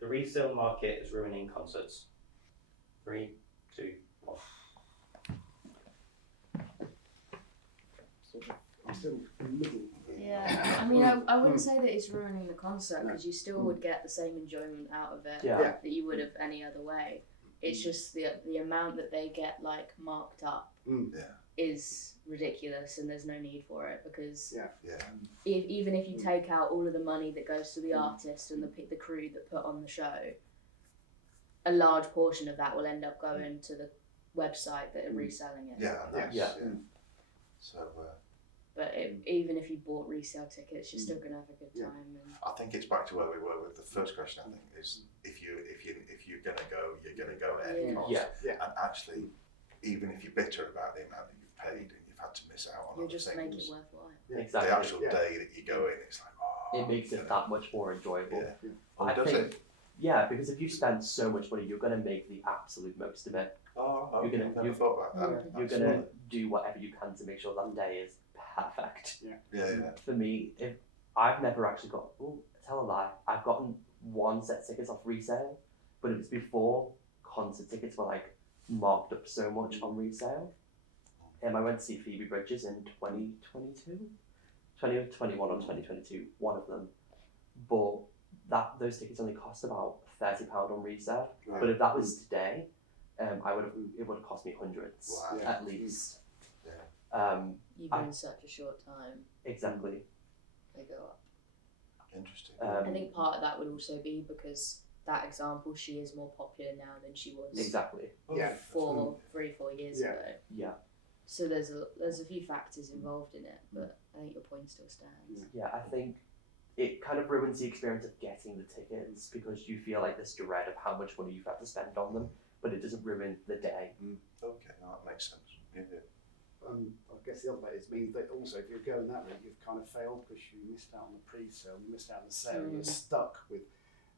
The resale market is ruining concerts. 3, 2, 1. I'm still in the middle. Yeah, I mean, I wouldn't say that it's ruining the concert because you still would get the same enjoyment out of it that you would have any other way. It's just the amount that they get like marked up is ridiculous, and there's no need for it because even if you take out all of the money that goes to the artist and the crew that put on the show, a large portion of that will end up going to the website that are reselling it. So. But even if you bought resale tickets, you're still going to have a good time. And I think it's back to where we were with the first question. I think is if you're going to go, you're going to go at any cost. And actually, even if you're bitter about the amount that you've paid and you've had to miss out on you'll other just things, make it worthwhile. the actual day that you go in, it's like, it makes it that much more enjoyable. I think, because if you spend so much money, you're going to make the absolute most of it. I've never thought about that. You're going to do whatever you can to make sure that day is perfect. For me, if I've never actually got, tell a lie, I've gotten one set of tickets off resale, but it was before concert tickets were like marked up so much on resale. I went to see Phoebe Bridges in 2021 or 2022, one of them. But those tickets only cost about £30 on resale. Right. But if that was today, it would have cost me hundreds at least. Even in such a short time. Exactly. They go up. Interesting. I think part of that would also be because that example, she is more popular now than she was. Exactly. 3-4 years ago. Yeah. So there's a few factors involved in it, but I think your point still stands. Yeah, I think it kind of ruins the experience of getting the tickets because you feel like this dread of how much money you've had to spend on them, but it doesn't ruin the day. Okay, that makes sense. I guess the other bit means that also if you're going that route, you've kind of failed because you missed out on the pre-sale, you missed out on the sale, you're stuck with.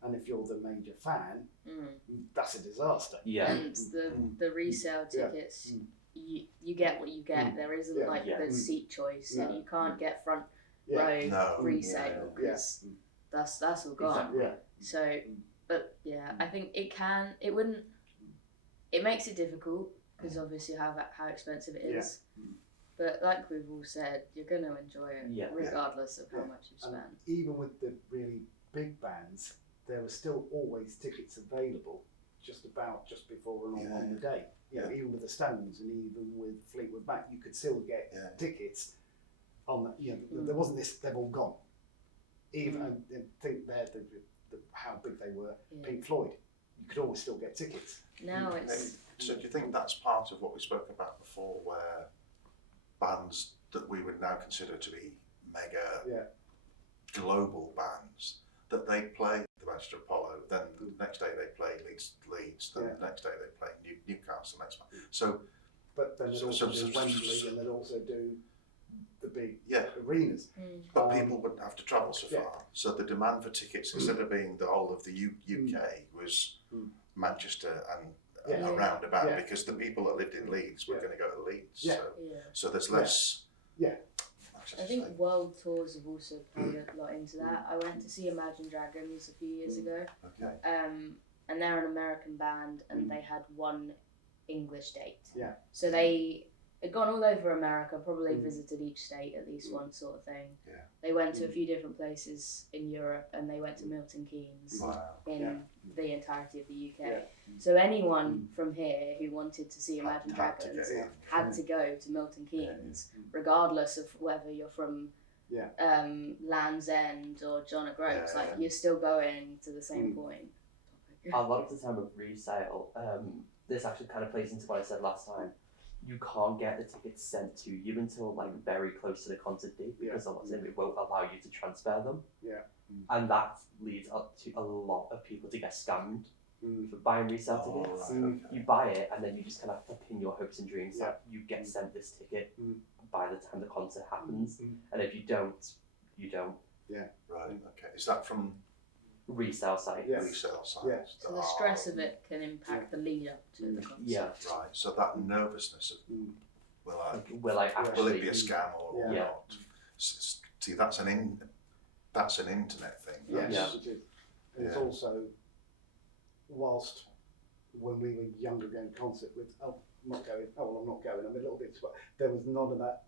And if you're the major fan, that's a disaster. Yeah. And the resale tickets, you get what you get. There isn't the seat choice. No. You can't get front row resale because that's all gone. Exactly. So, but I think it makes it difficult because obviously how expensive it is. But like we've all said, you're going to enjoy it regardless of how much you spend. And even with the really big bands, there are still always tickets available just before and on the day. Even with the Stones and even with Fleetwood Mac, you could still get tickets on the, there wasn't this, they've all gone. Even and think they're how big they were, Pink Floyd, you could always still get tickets. Now it's... So do you think that's part of what we spoke about before, where bands that we would now consider to be mega global bands, that they play the Manchester Apollo, then the next day they play Leeds, then the next day they play Newcastle, next month. So, but then they'd also do Wembley, and they'd also do the big arenas. But people wouldn't have to travel so far. So the demand for tickets, instead of being the whole of the UK, was Manchester and around about, because the people that lived in Leeds were going to go to Leeds. So there's less. I think world tours have also played a lot into that. I went to see Imagine Dragons a few years ago. Okay. And they're an American band, and they had one English date. Yeah. So they had gone all over America, probably visited each state at least once, sort of thing. Yeah. They went to a few different places in Europe, and they went to Milton Keynes in the entirety of the UK. So anyone from here who wanted to see Imagine Dragons had to go to Milton Keynes, regardless of whether you're from Land's End or John O'Groats. Like you're still going to the same point. A lot of the time with resale, this actually kind of plays into what I said last time. You can't get the tickets sent to you until like very close to the concert date because a lot of them it won't allow you to transfer them. And that leads up to a lot of people to get scammed for buying resale tickets. You buy it and then you just kind of have to pin your hopes and dreams that you get sent this ticket by the time the concert happens. And if you don't, you don't. Right. Okay. Is that from resale site? Resale sites. So the stress of it can impact the lead up to the concert. Right. So that nervousness of will it be a scam or not? See, that's an internet thing. Yes. It is. And it's also whilst when we were younger going to concert with, I'm not going, I'm a little bit, but there was none of that,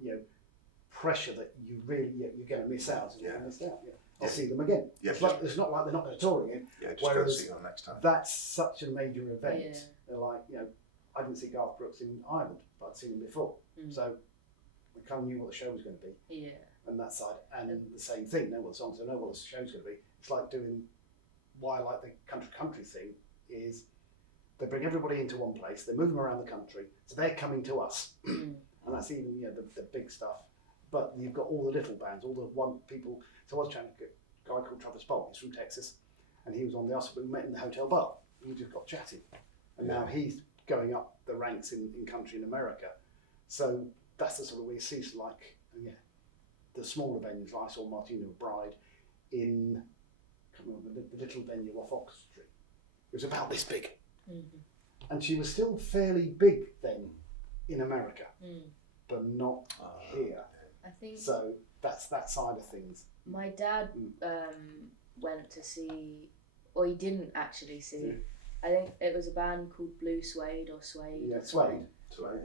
pressure that you really, you're going to miss out, and you're going to miss out. I'll see them again. It's not like they're not going to tour again. Yeah, just go see them next time. That's such a major event. They're like, I didn't see Garth Brooks in Ireland, but I'd seen him before. So I kind of knew what the show was going to be. Yeah. And that side, and the same thing, know what the songs, I know what the show's going to be. It's like doing, why I like the country thing is they bring everybody into one place, they move them around the country, so they're coming to us. And that's even, the big stuff. But you've got all the little bands, all the one people. So I was chatting to a guy called Travis Bolt, he's from Texas, and he was on the Oscar, we met in the hotel bar, and we just got chatting. And now he's going up the ranks in country in America. So that's the sort of way it seems like, the smaller venues. I saw Martina McBride in the little venue off Oxford Street. It was about this big. And she was still fairly big then in America, but not here. I think so. That's that side of things. My dad went to see, or he didn't actually see. I think it was a band called Blue Suede or Suede. Yeah, Suede.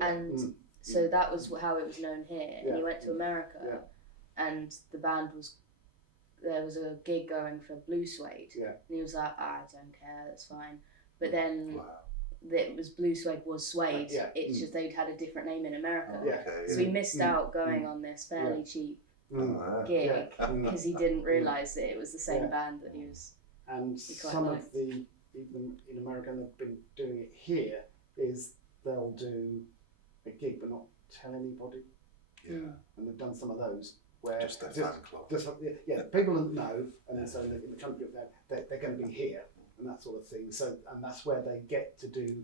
And so that was how it was known here. And he went to America, and the band there was a gig going for Blue Suede. And he was like, I don't care, that's fine. But then it was Blue Suede was Suede. It's just they'd had a different name in America. So he missed out going on this fairly cheap gig because he didn't realise that it was the same band that he was. And some of the, even in America, and they've been doing it here, is they'll do a gig but not tell anybody. And they've done some of those where just their fan club. People don't know, and so in the country they're going to be here and that sort of thing. So, and that's where they get to do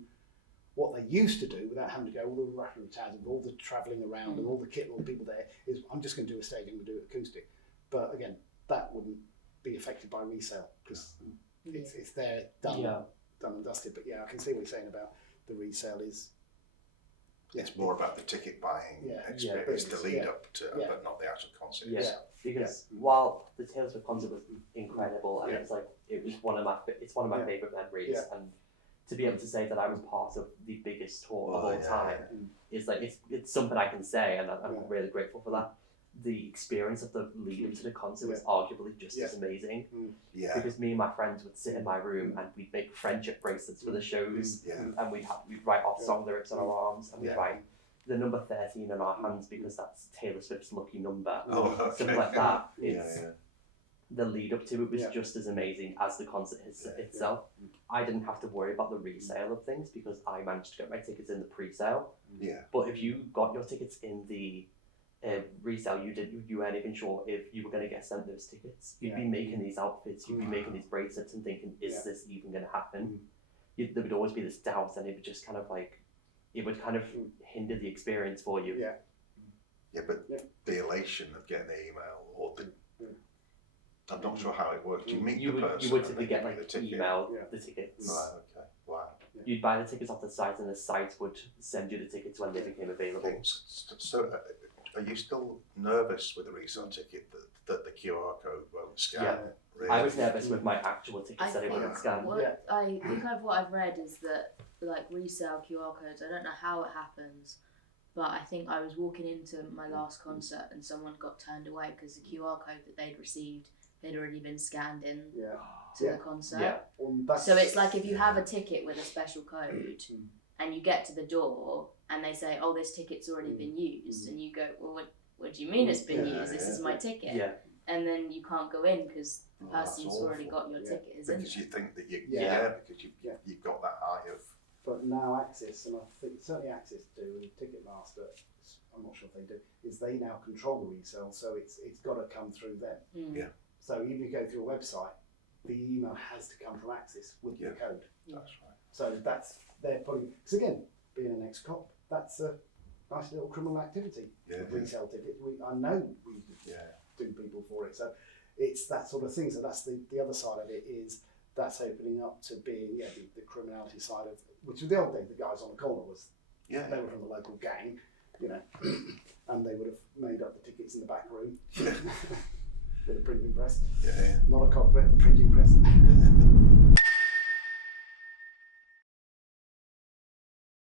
what they used to do without having to go all the rattling towns and all the travelling around and all the kit and all the people there. Is I'm just going to do a stage, I'm going to do it acoustic. But again, that wouldn't be affected by resale because it's there, done and dusted. But I can see what you're saying about the resale is. It's more about the ticket buying experience, the lead up to, but not the actual concert. Because while the Taylor Swift concert was incredible, and it was one of my favourite memories, and to be able to say that I was part of the biggest tour of all time is it's something I can say, and I'm really grateful for that. The experience of the lead up to the concert was arguably just as amazing. Because me and my friends would sit in my room and we'd make friendship bracelets for the shows, and we'd write our song lyrics on our arms, and we'd write the number 13 on our hands because that's Taylor Swift's lucky number. Something like that. The lead up to it was just as amazing as the concert itself. I didn't have to worry about the resale of things because I managed to get my tickets in the pre-sale. But if you got your tickets in the resale, you weren't even sure if you were going to get sent those tickets. You'd be making these outfits, you'd be making these bracelets and thinking, is this even going to happen? There would always be this doubt, and it would just kind of hinder the experience for you. But the elation of getting the email or I'm not sure how it worked. You meet the person. You would typically get email the tickets. Right, okay. Wow. You'd buy the tickets off the site, and the site would send you the tickets when they became available. Okay. So are you still nervous with the resale ticket that the QR code won't scan? Really? I was nervous with my actual tickets that it wouldn't scan. I think what I've read is that resale QR codes, I don't know how it happens, but I think I was walking into my last concert and someone got turned away because the QR code that they'd received had already been scanned in to the concert. So it's like if you have a ticket with a special code and you get to the door and they say, oh, this ticket's already been used, and you go, well, what do you mean it's been used? This is my ticket. And then you can't go in because the person's already got your ticket. Because you think that because you've got that high of. But now Access, and I think certainly Access do, and Ticketmaster, I'm not sure if they do, is they now control the resale, so it's got to come through them. So even if you go through a website, the email has to come from Access with the code. That's right. So they're putting, because again, being an ex-cop, that's a nice little criminal activity. Resale tickets. I know we do people for it. So it's that sort of thing. So that's the other side of it is that's opening up to being the criminality side of, which was the old days, the guys on the corner they were from the local gang, and they would have made up the tickets in the back room with a printing press. Not a cockpit, a printing press.